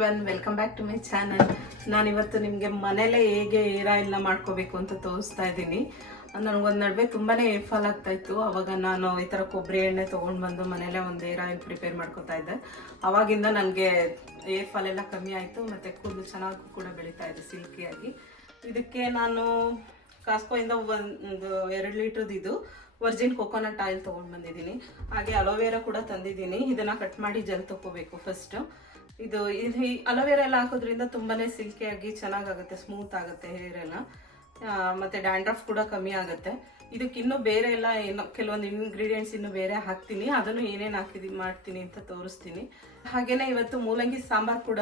Everyone, welcome back to my channel. ನಾನಿವತ್ತು ನಿಮಗೆ ಮನೇಲೆ ಹೇಗೆ ಹೇರ್ ಆಯಿಲ್ನ ಮಾಡ್ಕೋಬೇಕು ಅಂತ ತೋರಿಸ್ತಾ ಇದ್ದೀನಿ. ನನಗೊಂದು ನಡುವೆ ತುಂಬಾ ಹೇರ್ ಫಾಲ್ ಆಗ್ತಾ ಇತ್ತು. ಅವಾಗ ನಾನು ಈ ಥರ ಕೊಬ್ಬರಿ ಎಣ್ಣೆ ತೊಗೊಂಡು ಬಂದು ಮನೇಲೆ ಒಂದು ಹೇರ್ ಆಯಿಲ್ ಪ್ರಿಪೇರ್ ಮಾಡ್ಕೊತಾ ಇದ್ದೆ. ಅವಾಗಿಂದ ನನಗೆ ಹೇರ್ ಫಾಲ್ ಎಲ್ಲ ಕಮ್ಮಿ ಆಯಿತು, ಮತ್ತು ಕೂದಲು ಚೆನ್ನಾಗಿ ಕೂಡ ಬೆಳೀತಾ ಇದೆ ಸಿಲ್ಕಿಯಾಗಿ. ಇದಕ್ಕೆ ನಾನು ಕಾಸ್ಕೋಯಿಂದ ಒಂದು 2 ಲೀಟ್ರದ್ದು ಇದು ವರ್ಜಿನ್ ಕೊಕೊನಟ್ ಆಯಿಲ್ ತೊಗೊಂಡು ಬಂದಿದ್ದೀನಿ. ಹಾಗೆ ಅಲೋವೆರಾ ಕೂಡ ತಂದಿದ್ದೀನಿ. ಇದನ್ನು ಕಟ್ ಮಾಡಿ ಜೆಲ್ ತೊಗೋಬೇಕು ಫಸ್ಟು. ಇದು ಅಲೋವೆರಾ ಎಲ್ಲ ಹಾಕೋದ್ರಿಂದ ತುಂಬಾ ಸಿಲ್ಕಿಯಾಗಿ ಚೆನ್ನಾಗಾಗುತ್ತೆ, ಸ್ಮೂತ್ ಆಗುತ್ತೆ ಹೇರ್ ಎಲ್ಲ, ಮತ್ತು ಡ್ಯಾಂಡ್ರಫ್ ಕೂಡ ಕಮ್ಮಿ ಆಗುತ್ತೆ. ಇದಕ್ಕಿನ್ನೂ ಬೇರೆ ಎಲ್ಲ ಏನೋ ಕೆಲವೊಂದು ಇಂಗ್ರೀಡಿಯೆಂಟ್ಸ್ ಇನ್ನೂ ಬೇರೆ ಹಾಕ್ತೀನಿ, ಅದನ್ನು ಏನೇನು ಮಾಡ್ತೀನಿ ಅಂತ ತೋರಿಸ್ತೀನಿ. ಹಾಗೆಯೇ ಇವತ್ತು ಮೂಲಂಗಿ ಸಾಂಬಾರು ಕೂಡ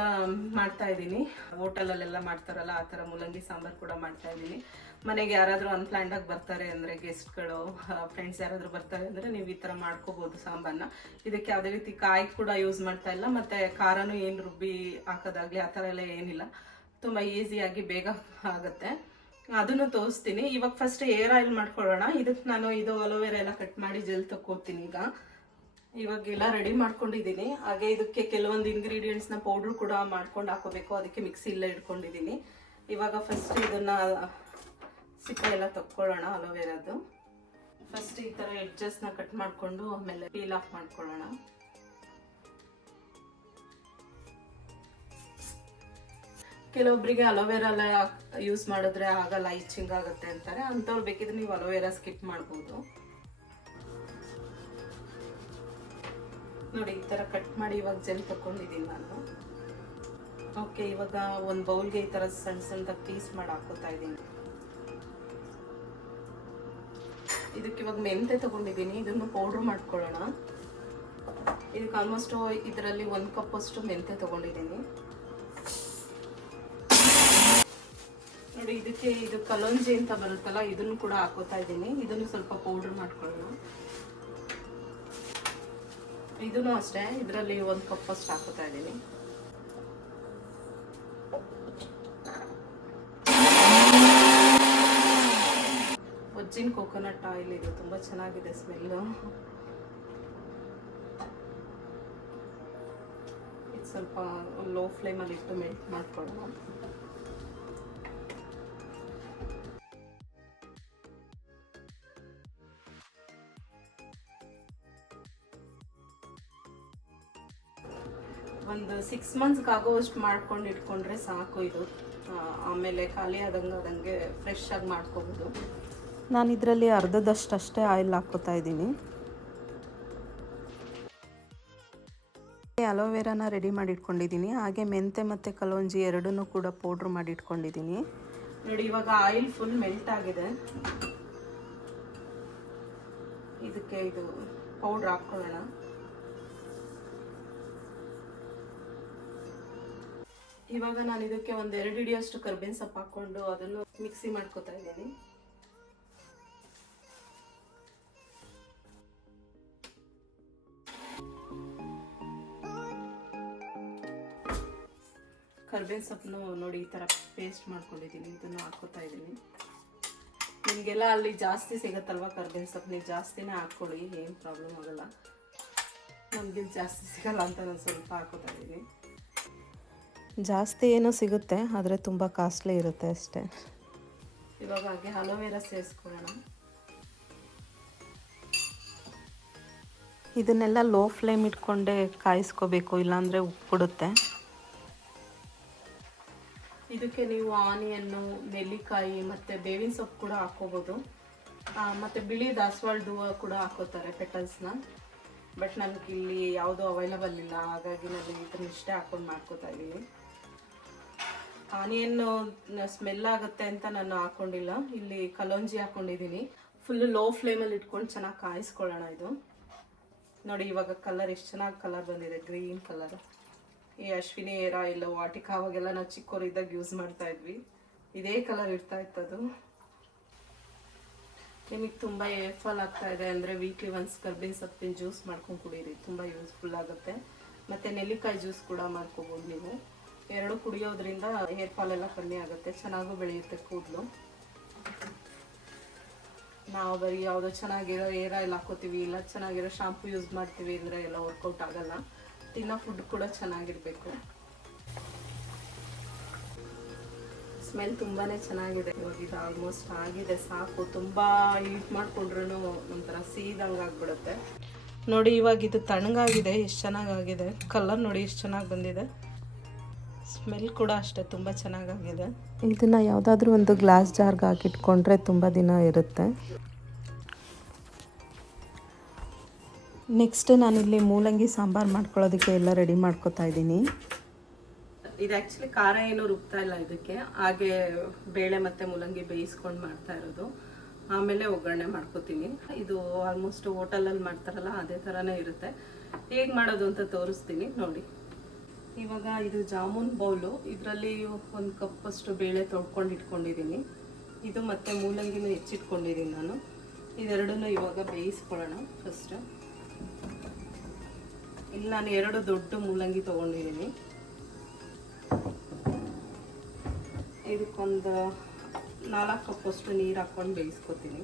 ಮಾಡ್ತಾ ಇದ್ದೀನಿ. ಹೋಟೆಲಲ್ಲೆಲ್ಲ ಮಾಡ್ತಾರಲ್ಲ ಆ ಥರ ಮೂಲಂಗಿ ಸಾಂಬಾರು ಕೂಡ ಮಾಡ್ತಾ ಇದ್ದೀನಿ. ಮನೆಗೆ ಯಾರಾದರೂ ಅನ್ಪ್ಲ್ಯಾಂಡಾಗಿ ಬರ್ತಾರೆ ಅಂದರೆ, ಗೆಸ್ಟ್ಗಳು, ಫ್ರೆಂಡ್ಸ್ ಯಾರಾದರೂ ಬರ್ತಾರೆ ಅಂದರೆ ನೀವು ಈ ಥರ ಮಾಡ್ಕೋಬೋದು ಸಾಂಬಾರನ್ನ. ಇದಕ್ಕೆ ಯಾವುದೇ ರೀತಿ ಕಾಯಿ ಕೂಡ ಯೂಸ್ ಮಾಡ್ತಾ ಇಲ್ಲ, ಮತ್ತು ಖಾರನೂ ಏನು ರುಬ್ಬಿ ಹಾಕೋದಾಗಲಿ ಆ ಥರ ಎಲ್ಲ ಏನಿಲ್ಲ. ತುಂಬ ಈಸಿಯಾಗಿ ಬೇಗ ಆಗುತ್ತೆ, ಅದನ್ನು ತೋರಿಸ್ತೀನಿ. ಇವಾಗ ಫಸ್ಟ್ ಹೇರ್ ಆಯಿಲ್ ಮಾಡ್ಕೊಳ್ಳೋಣ. ಇದಕ್ಕೆ ನಾನು ಇದು ಅಲೋವೆರಾ ಎಲ್ಲ ಕಟ್ ಮಾಡಿ ಜೆಲ್ ತಕ್ಕೋತೀನಿ. ಇವಾಗೆಲ್ಲ ರೆಡಿ ಮಾಡ್ಕೊಂಡಿದ್ದೀನಿ. ಹಾಗೆ ಇದಕ್ಕೆ ಕೆಲವೊಂದು ಇಂಗ್ರೀಡಿಯೆಂಟ್ಸ್ನ ಪೌಡ್ರು ಕೂಡ ಮಾಡ್ಕೊಂಡು ಹಾಕೋಬೇಕು, ಅದಕ್ಕೆ ಮಿಕ್ಸಿ ಎಲ್ಲ ಇಟ್ಕೊಂಡಿದ್ದೀನಿ. ಇವಾಗ ಫಸ್ಟ್ ಇದನ್ನು ಸಿಪ್ಪೆ ಎಲ್ಲ ತಕ್ಕೊಳ್ಳೋಣ ಅಲೋವೆರಾದು. ಫಸ್ಟ್ ಈ ಥರ ಎಡ್ಜಸ್ನ ಕಟ್ ಮಾಡಿಕೊಂಡು ಆಮೇಲೆ ಪೀಲ್ ಆಫ್ ಮಾಡ್ಕೊಳ್ಳೋಣ. ಕೆಲವೊಬ್ಬರಿಗೆ ಅಲೋವೆರಾ ಎಲ್ಲ ಯೂಸ್ ಮಾಡಿದ್ರೆ ಆಗಲ್ಲ, ಇಚ್ಚಿಂಗ್ ಆಗುತ್ತೆ ಅಂತಾರೆ. ಅಂಥವ್ರು ಬೇಕಿದ್ರೆ ನೀವು ಅಲೋವೆರಾ ಸ್ಕಿಪ್ ಮಾಡ್ಬೋದು. ನೋಡಿ ಈ ಥರ ಕಟ್ ಮಾಡಿ ಇವಾಗ ಜೆಲ್ ತಗೊಂಡಿದ್ದೀನಿ ನಾನು. ಓಕೆ, ಇವಾಗ ಒಂದು ಬೌಲ್ಗೆ ಈ ಥರ ಸಣ್ಣ ಸಣ್ಣದಾಗಿ ಪೀಸ್ ಮಾಡಿ ಹಾಕೋತಾ ಇದ್ದೀನಿ. ಇದಕ್ಕೆ ಇವಾಗ ಮೆಂತೆ ತಗೊಂಡಿದ್ದೀನಿ, ಇದನ್ನು ಪೌಡ್ರ್ ಮಾಡ್ಕೊಳ್ಳೋಣ. ಇದಕ್ಕೆ ಆಲ್ಮೋಸ್ಟ್ ಇದರಲ್ಲಿ 1 ಕಪ್ ಅಷ್ಟು ಮೆಂತೆ ತಗೊಂಡಿದ್ದೀನಿ. ನೋಡಿ ಇದಕ್ಕೆ ಇದು ಕಲೋಂಜಿ ಅಂತ ಬರುತ್ತಲ್ಲ, ಇದನ್ನು ಕೂಡ ಹಾಕೋತಾ ಇದ್ದೀನಿ. ಇದನ್ನು ಸ್ವಲ್ಪ ಪೌಡ್ರ್ ಮಾಡ್ಕೊಳ್ಳೋಣ. ಇದನ್ನು ಅಷ್ಟೇ, ಇದರಲ್ಲಿ 1 ಕಪ್ ಅಷ್ಟು ಹಾಕೋತಾ ಇದ್ದೀನಿ. ವರ್ಜಿನ್ ಕೊಕೊನಟ್ ಆಯಿಲ್, ಇದು ತುಂಬ ಚೆನ್ನಾಗಿದೆ ಸ್ಮೆಲ್ಲು. ಇದು ಸ್ವಲ್ಪ ಲೋ ಫ್ಲೇಮಲ್ಲಿ ಇಟ್ಟು ಮೆಲ್ಟ್ ಮಾಡ್ಕೊಳ್ಳೋಣ. ಒಂದು 6 ಮಂತ್ಸ್ಗೆ ಆಗೋವಷ್ಟು ಮಾಡ್ಕೊಂಡು ಇಟ್ಕೊಂಡ್ರೆ ಸಾಕು ಇದು. ಆಮೇಲೆ ಖಾಲಿ ಆದಂಗೆ ಫ್ರೆಶ್ ಆಗಿ ಮಾಡ್ಕೋಬೋದು. ನಾನು ಇದರಲ್ಲಿ ಅರ್ಧದಷ್ಟೇ ಆಯಿಲ್ ಹಾಕ್ಕೋತಾ ಇದ್ದೀನಿ. ಅಲೋವೆರಾನ ರೆಡಿ ಮಾಡಿ ಇಟ್ಕೊಂಡಿದ್ದೀನಿ. ಹಾಗೆ ಮೆಂತೆ ಮತ್ತು ಕಲೋಂಜಿ ಎರಡನ್ನೂ ಕೂಡ ಪೌಡ್ರ್ ಮಾಡಿ ಇಟ್ಕೊಂಡಿದ್ದೀನಿ. ನೋಡಿ ಇವಾಗ ಆಯಿಲ್ ಫುಲ್ ಮೆಲ್ಟ್ ಆಗಿದೆ. ಇದಕ್ಕೆ ಇದು ಪೌಡ್ರ್ ಹಾಕ್ಕೊಳ್ಳೋಣ. ಇವಾಗ ನಾನು ಇದಕ್ಕೆ ಒಂದು 2 ಹಿಡಿಯೋಷ್ಟು ಕರ್ಬೇವಿನ ಸೊಪ್ಪು ಹಾಕ್ಕೊಂಡು ಅದನ್ನು ಮಿಕ್ಸಿ ಮಾಡ್ಕೋತಾ ಇದ್ದೀನಿ. ಕರ್ಬೇವಿನ ಸೊಪ್ಪನ್ನು ನೋಡಿ ಈ ಥರ ಪೇಸ್ಟ್ ಮಾಡ್ಕೊಂಡಿದ್ದೀನಿ, ಇದನ್ನು ಹಾಕ್ಕೋತಾ ಇದ್ದೀನಿ. ನಿಮಗೆಲ್ಲ ಅಲ್ಲಿ ಜಾಸ್ತಿ ಸಿಗುತ್ತಲ್ವ ಕರ್ಬೇವಿನ ಸೊಪ್ಪು, ನೀವು ಜಾಸ್ತಿನೇ ಹಾಕ್ಕೊಳ್ಳಿ, ಏನು ಪ್ರಾಬ್ಲಮ್ ಆಗೋಲ್ಲ. ನಮಗೆ ಜಾಸ್ತಿ ಸಿಗಲ್ಲ ಅಂತ ನಾನು ಸ್ವಲ್ಪ ಹಾಕ್ಕೋತಾ ಇದ್ದೀನಿ. ಜಾಸ್ತಿ ಏನೋ ಸಿಗುತ್ತೆ, ಆದರೆ ತುಂಬ ಕಾಸ್ಟ್ಲಿ ಇರುತ್ತೆ ಅಷ್ಟೇ. ಇವಾಗ ಹಾಗೆ ಅಲೋವೆರಾ ಸೇರಿಸ್ಕೊಳ್ಳೋಣ. ಇದನ್ನೆಲ್ಲ ಲೋ ಫ್ಲೇಮ್ ಇಟ್ಕೊಂಡೇ ಕಾಯಿಸ್ಕೋಬೇಕು, ಇಲ್ಲಾಂದರೆ ಉಪ್ಪಿಡುತ್ತೆ. ಇದಕ್ಕೆ ನೀವು ಆನಿಯನ್ನು, ನೆಲ್ಲಿಕಾಯಿ ಮತ್ತು ಬೇವಿನ ಸೊಪ್ಪು ಕೂಡ ಹಾಕ್ಕೋಬೋದು. ಮತ್ತು ಬಿಳಿ ದಾಸವಾಳ ಹೂವು ಕೂಡ ಹಾಕೋತಾರೆ, ಪೆಟಲ್ಸ್ನ. ಬಟ್ ನನಗಿಲ್ಲಿ ಯಾವುದೂ ಅವೈಲಬಲ್ ಇಲ್ಲ, ಹಾಗಾಗಿ ನಾನು ಇದನ್ನಿಷ್ಟೇ ಹಾಕ್ಕೊಂಡು ಮಾಡ್ಕೋತಾ ಇದ್ದೀನಿ. ಆನಿಯನ್ನು ಸ್ಮೆಲ್ ಆಗುತ್ತೆ ಅಂತ ನಾನು ಹಾಕ್ಕೊಂಡಿಲ್ಲ. ಇಲ್ಲಿ ಕಲೋಂಜಿ ಹಾಕ್ಕೊಂಡಿದ್ದೀನಿ. ಫುಲ್ಲು ಲೋ ಫ್ಲೇಮಲ್ಲಿ ಇಟ್ಕೊಂಡು ಚೆನ್ನಾಗಿ ಕಾಯಿಸ್ಕೊಳ್ಳೋಣ. ಇದು ನೋಡಿ ಇವಾಗ ಕಲರ್ ಎಷ್ಟು ಚೆನ್ನಾಗಿ ಕಲರ್ ಬಂದಿದೆ, ಗ್ರೀನ್ ಕಲರ್. ಈ ಅಶ್ವಿನಿ ಹೇರ್ ಆಯಿಲ್, ವಾಟಿಕ ಅವಾಗೆಲ್ಲ ನಾವು ಚಿಕ್ಕವರಿದ್ದಾಗ ಯೂಸ್ ಮಾಡ್ತಾ ಇದ್ವಿ, ಇದೇ ಕಲರ್ ಇರ್ತಾ ಇತ್ತದು. ನಿಮಗೆ ತುಂಬ ಹೇರ್ ಫಾಲ್ ಆಗ್ತಾ ಇದೆ ಅಂದರೆ ವೀಕ್ಲಿ ಒನ್ಸ್ ಕರ್ಬೇವಿನ ಸೊಪ್ಪಿನ ಜ್ಯೂಸ್ ಮಾಡ್ಕೊಂಡು ಕುಡೀರಿ, ತುಂಬ ಯೂಸ್ಫುಲ್ ಆಗುತ್ತೆ. ಮತ್ತು ನೆಲ್ಲಿಕಾಯಿ ಜ್ಯೂಸ್ ಕೂಡ ಮಾಡ್ಕೋಬೋದು ನೀವು. 2 ಕುಡಿಯೋದ್ರಿಂದ ಹೇರ್ ಫಾಲ್ ಎಲ್ಲ ಕಮ್ಮಿ ಆಗುತ್ತೆ, ಚೆನ್ನಾಗೂ ಬೆಳೆಯುತ್ತೆ ಕೂದಲು. ನಾವು ಬರೀ ಯಾವುದೋ ಚೆನ್ನಾಗಿರೋ ಹೇರ್ ಆಯಿಲ್ ಹಾಕೋತೀವಿ, ಇಲ್ಲ ಚೆನ್ನಾಗಿರೋ ಶಾಂಪು ಯೂಸ್ ಮಾಡ್ತೀವಿ ಅಂದರೆ ಎಲ್ಲ ವರ್ಕೌಟ್ ಆಗೋಲ್ಲ. ತಿನ್ನೋ ಫುಡ್ ಕೂಡ ಚೆನ್ನಾಗಿರಬೇಕು. ಸ್ಮೆಲ್ ತುಂಬಾ ಚೆನ್ನಾಗಿದೆ. ಇವಾಗ ಇದು ಆಲ್ಮೋಸ್ಟ್ ಆಗಿದೆ, ಸಾಕು. ತುಂಬ ಹೀಟ್ ಮಾಡಿಕೊಂಡ್ರೂ ಒಂಥರ ಸೀದಂಗೆ ಆಗಿಬಿಡುತ್ತೆ. ನೋಡಿ ಇವಾಗ ಇದು ತಣ್ಣಗಾಗಿದೆ, ಎಷ್ಟು ಚೆನ್ನಾಗಾಗಿದೆ. ಕಲರ್ ನೋಡಿ ಎಷ್ಟು ಚೆನ್ನಾಗಿ ಬಂದಿದೆ. ಸ್ಮೆಲ್ ಕೂಡ ಅಷ್ಟೇ ತುಂಬ ಚೆನ್ನಾಗಾಗಿದೆ. ಇದನ್ನು ಯಾವುದಾದ್ರೂ ಒಂದು ಗ್ಲಾಸ್ ಜಾರ್ಗೆ ಹಾಕಿಟ್ಕೊಂಡ್ರೆ ತುಂಬ ದಿನ ಇರುತ್ತೆ. ನೆಕ್ಸ್ಟ್ ನಾನಿಲ್ಲಿ ಮೂಲಂಗಿ ಸಾಂಬಾರು ಮಾಡ್ಕೊಳ್ಳೋದಕ್ಕೆ ಎಲ್ಲ ರೆಡಿ ಮಾಡ್ಕೊತಾ ಇದ್ದೀನಿ. ಇದು ಆ್ಯಕ್ಚುಲಿ ಖಾರ ಏನೂ ರುಬ್ತಾ ಇಲ್ಲ ಇದಕ್ಕೆ, ಹಾಗೆ ಬೇಳೆ ಮತ್ತು ಮೂಲಂಗಿ ಬೇಯಿಸ್ಕೊಂಡು ಮಾಡ್ತಾ ಇರೋದು. ಆಮೇಲೆ ಒಗ್ಗರಣೆ ಮಾಡ್ಕೊತೀನಿ. ಇದು ಆಲ್ಮೋಸ್ಟ್ ಹೋಟೆಲಲ್ಲಿ ಮಾಡ್ತಾರಲ್ಲ ಅದೇ ಥರನೇ ಇರುತ್ತೆ. ಹೇಗೆ ಮಾಡೋದು ಅಂತ ತೋರಿಸ್ತೀನಿ ನೋಡಿ. ಇವಾಗ ಇದು ಜಾಮೂನ್ ಬೌಲು, ಇದರಲ್ಲಿ 1 ಕಪ್ಪಷ್ಟು ಬೇಳೆ ತೊಳ್ಕೊಂಡು ಇಟ್ಕೊಂಡಿದ್ದೀನಿ. ಇದು ಮತ್ತು ಮೂಲಂಗಿನೂ ಹೆಚ್ಚಿಟ್ಕೊಂಡಿದ್ದೀನಿ ನಾನು. ಇದೆರಡನ್ನೂ ಇವಾಗ ಬೇಯಿಸ್ಕೊಳ್ಳೋಣ ಫಸ್ಟ್. ಇಲ್ಲಿ ನಾನು 2 ದೊಡ್ಡ ಮೂಲಂಗಿ ತೊಗೊಂಡಿದ್ದೀನಿ. ಇದಕ್ಕೊಂದು 4 ಕಪ್ಪಷ್ಟು ನೀರು ಹಾಕ್ಕೊಂಡು ಬೇಯಿಸ್ಕೊತೀನಿ.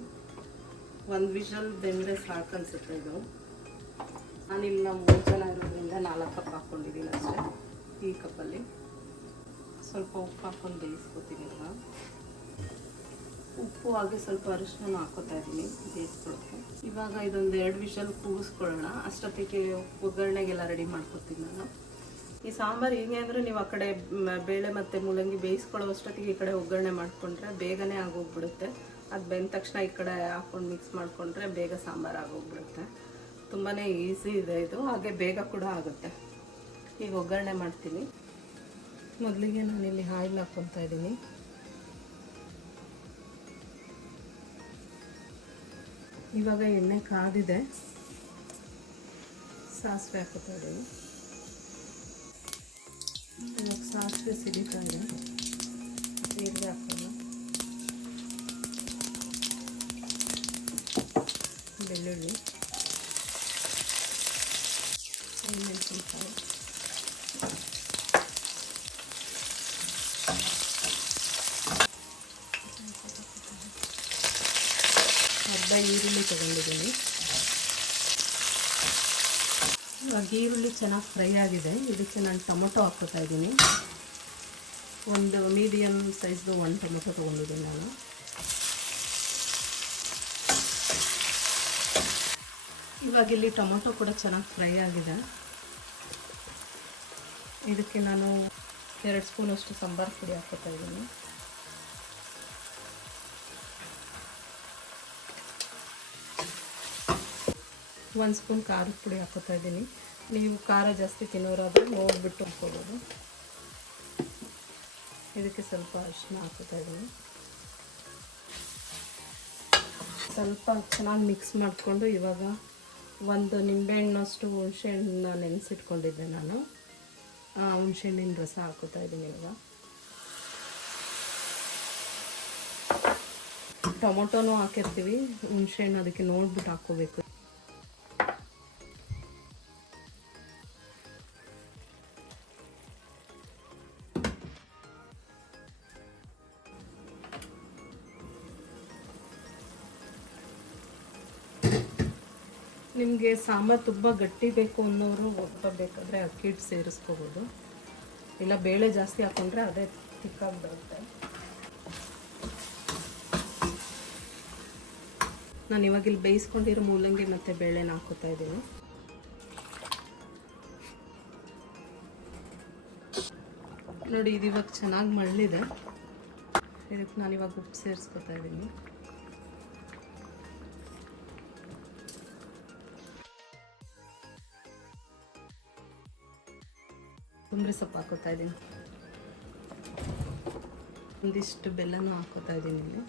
1 ವಿಷಲ್ ಬೆಂದರೆ ಸಾಕು ಅನಿಸುತ್ತೆ. ಇದು ನಾನಿಲ್ಲ 3 ಜನ ಇರೋದ್ರಿಂದ 4 ಕಪ್ ಹಾಕ್ಕೊಂಡಿದ್ದೀನಿ ಅಷ್ಟೇ. ಈ ಕಪ್ಪಲ್ಲಿ ಸ್ವಲ್ಪ ಉಪ್ಪು ಹಾಕ್ಕೊಂಡು ಬೇಯಿಸ್ಕೊತೀನಿ. ಉಪ್ಪು ಹಾಗೆ ಸ್ವಲ್ಪ ಅರಿಶಿನ ಹಾಕೋತಾ ಇದ್ದೀನಿ ಬೇಯಿಸ್ಕೊಳ್ಳೋಕ್ಕೆ. ಇವಾಗ ಇದೊಂದು 2 ವಿಷಲ್ ಕೂಗಿಸ್ಕೊಳ್ಳೋಣ. ಅಷ್ಟೊತ್ತಿಗೆ ಒಗ್ಗರಣೆಗೆಲ್ಲ ರೆಡಿ ಮಾಡ್ಕೊತೀನಿ ನಾನು. ಈ ಸಾಂಬಾರು ಹೇಗೆ ಅಂದರೆ ನೀವು ಆ ಕಡೆ ಬೇಳೆ ಮತ್ತು ಮೂಲಂಗಿ ಬೇಯಿಸ್ಕೊಳ್ಳೋ ಅಷ್ಟೊತ್ತಿಗೆ ಈ ಕಡೆ ಒಗ್ಗರಣೆ ಮಾಡಿಕೊಂಡ್ರೆ ಬೇಗನೆ ಆಗೋಗ್ಬಿಡುತ್ತೆ. ಅದು ಬೆಂದ ತಕ್ಷಣ ಈ ಕಡೆ ಹಾಕ್ಕೊಂಡು ಮಿಕ್ಸ್ ಮಾಡಿಕೊಂಡ್ರೆ ಬೇಗ ಸಾಂಬಾರು ಆಗೋಗ್ಬಿಡುತ್ತೆ. ತುಂಬಾ ಈಸಿ ಇದೆ ಇದು, ಹಾಗೆ ಬೇಗ ಕೂಡ ಆಗುತ್ತೆ. ಈಗ ಒಗ್ಗರಣೆ ಮಾಡ್ತೀನಿ. ಮೊದಲಿಗೆ ನಾನಿಲ್ಲಿ ಆಯಿಲ್ ಹಾಕ್ಕೊತಾ ಇದ್ದೀನಿ. ಇವಾಗ ಎಣ್ಣೆ ಕಾದಿದೆ, ಸಾಸಿವೆ ಹಾಕೋತಾ ಇದ್ದೀನಿ. ಇವಾಗ ಸಾಸಿವೆ ಸಿಡಿತಾ ಇದೆ, ಜೀರಿಗೆ ಹಾಕೋಣ, ಬೆಳ್ಳುಳ್ಳಿ, ಮೆಣಸಿನಕಾಯಿ, ಅರ್ಧ ಈರುಳ್ಳಿ ತಗೊಂಡಿದ್ದೀನಿ. ಇವಾಗ ಈರುಳ್ಳಿ ಚೆನ್ನಾಗಿ ಫ್ರೈ ಆಗಿದೆ. ಇದಕ್ಕೆ ನಾನು ಟೊಮೊಟೊ ಹಾಕ್ಕೊತಾ ಇದ್ದೀನಿ. ಒಂದು ಮೀಡಿಯಮ್ ಸೈಜ್ದು 1 ಟೊಮೊಟೊ ತೊಗೊಂಡಿದ್ದೀನಿ ನಾನು. ಇವಾಗ ಇಲ್ಲಿ ಟೊಮೊಟೊ ಕೂಡ ಚೆನ್ನಾಗಿ ಫ್ರೈ ಆಗಿದೆ. ಇದಕ್ಕೆ ನಾನು 2 ಸ್ಪೂನಷ್ಟು ಸಾಂಬಾರು ಪುಡಿ ಹಾಕ್ಕೊತಾ ಇದ್ದೀನಿ. ಒಂದು ಸ್ಪೂನ್ ಖಾರದ ಪುಡಿ ಹಾಕೋತಾ ಇದ್ದೀನಿ. ನೀವು ಖಾರ ಜಾಸ್ತಿ ತಿನ್ನೋರಾದರೆ ನೋಡಿಬಿಟ್ಟು ಹಾಕ್ಕೋಬೋದು. ಇದಕ್ಕೆ ಸ್ವಲ್ಪ ಅರಿಶಿನ ಹಾಕೋತಾ ಇದ್ದೀನಿ. ಸ್ವಲ್ಪ ಚೆನ್ನಾಗಿ ಮಿಕ್ಸ್ ಮಾಡಿಕೊಂಡು ಇವಾಗ 1 ನಿಂಬೆಹಣ್ಣಷ್ಟು ಹುಣಸೆಹಣ್ಣನ್ನ ನೆನೆಸಿಟ್ಕೊಂಡಿದ್ದೆ ನಾನು. ಹುಣಸೆಹಣ್ಣಿನ ರಸ ಹಾಕೋತಾ ಇದ್ದೀನಿ. ಇವಾಗ ಟೊಮೊಟೊನೂ ಹಾಕಿರ್ತೀವಿ, ಹುಣಸೆಹಣ್ಣು ಅದಕ್ಕೆ ನೋಡ್ಬಿಟ್ಟು ಹಾಕ್ಕೋಬೇಕು. ನಿಮಗೆ ಸಾಂಬಾರು ತುಂಬ ಗಟ್ಟಿ ಬೇಕು ಅನ್ನೋರು ಬೇಕಾದರೆ ಅಕ್ಕಿ ಹಿಟ್ಟು ಸೇರಿಸ್ಕೋಬೋದು. ಇಲ್ಲ ಬೇಳೆ ಜಾಸ್ತಿ ಹಾಕ್ಕೊಂಡ್ರೆ ಅದೇ ತಿಕ್ಕಾಗಿ ಬರುತ್ತೆ. ನಾನು ಇವಾಗ ಇಲ್ಲಿ ಬೇಯಿಸ್ಕೊಂಡಿರೋ ಮೂಲಂಗಿ ಮತ್ತು ಬೇಳೆನ ಹಾಕೋತಾ ಇದ್ದೀನಿ. ನೋಡಿ ಇದು ಇವಾಗ ಚೆನ್ನಾಗಿ ಮಳ್ಳಿದೆ. ಇದಕ್ಕೆ ನಾನು ಇವಾಗ ಉಪ್ಪು ಸೇರಿಸ್ಕೊತಾ ಇದ್ದೀನಿ. ಕೊತ್ತಂಬರಿ ಸೊಪ್ಪು ಹಾಕೋತಾ ಇದ್ದೀನಿ. ಒಂದಿಷ್ಟು ಬೆಲ್ಲನೂ ಹಾಕೋತಾ ಇದ್ದೀನಿ. ಇಲ್ಲಿ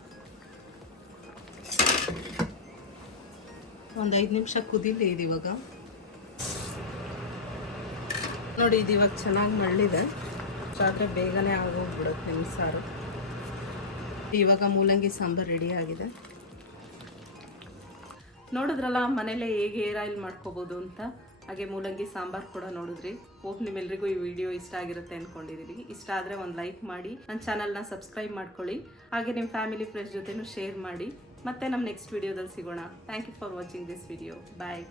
ಒಂದು 5 ನಿಮಿಷ ಕುದೀಲಿ ಇದು. ಇವಾಗ ನೋಡಿ ಇದು ಇವಾಗ ಚೆನ್ನಾಗಿ ಮಳ್ಳಿದೆ. ಆದರೆ ಬೇಗನೆ ಆಗೋಗ್ಬಿಡುತ್ತೆ ನಿಮ್ಮ ಸಾರು. ಇವಾಗ ಮೂಲಂಗಿ ಸಾಂಬಾರು ರೆಡಿ ಆಗಿದೆ. ನೋಡಿದ್ರಲ್ಲ ಮನೇಲೆ ಹೇಗೆ ಹೇರ್ ಆಯಿಲ್ ಮಾಡ್ಕೋಬೋದು ಅಂತ. ಹಾಗೆ ಮೂಲಂಗಿ ಸಾಂಬಾರು ಕೂಡ ನೋಡಿದ್ರಿ. ಹೋಪ್ ನಿಮ್ಮೆಲ್ಲರಿಗೂ ಈ ವಿಡಿಯೋ ಇಷ್ಟ ಆಗಿರುತ್ತೆ ಅಂದ್ಕೊಂಡಿದ್ದೀವಿ. ಇಷ್ಟ ಆದರೆ ಒಂದು ಲೈಕ್ ಮಾಡಿ, ನನ್ನ ಚಾನಲ್ನ ಸಬ್ಸ್ಕ್ರೈಬ್ ಮಾಡ್ಕೊಳ್ಳಿ. ಹಾಗೆ ನಿಮ್ಮ ಫ್ಯಾಮಿಲಿ ಫ್ರೆಂಡ್ಸ್ ಜೊತೆನೂ ಶೇರ್ ಮಾಡಿ. ಮತ್ತೆ ನಮ್ಮ ನೆಕ್ಸ್ಟ್ ವಿಡಿಯೋದಲ್ಲಿ ಸಿಗೋಣ. Thank you for watching this video. Bye.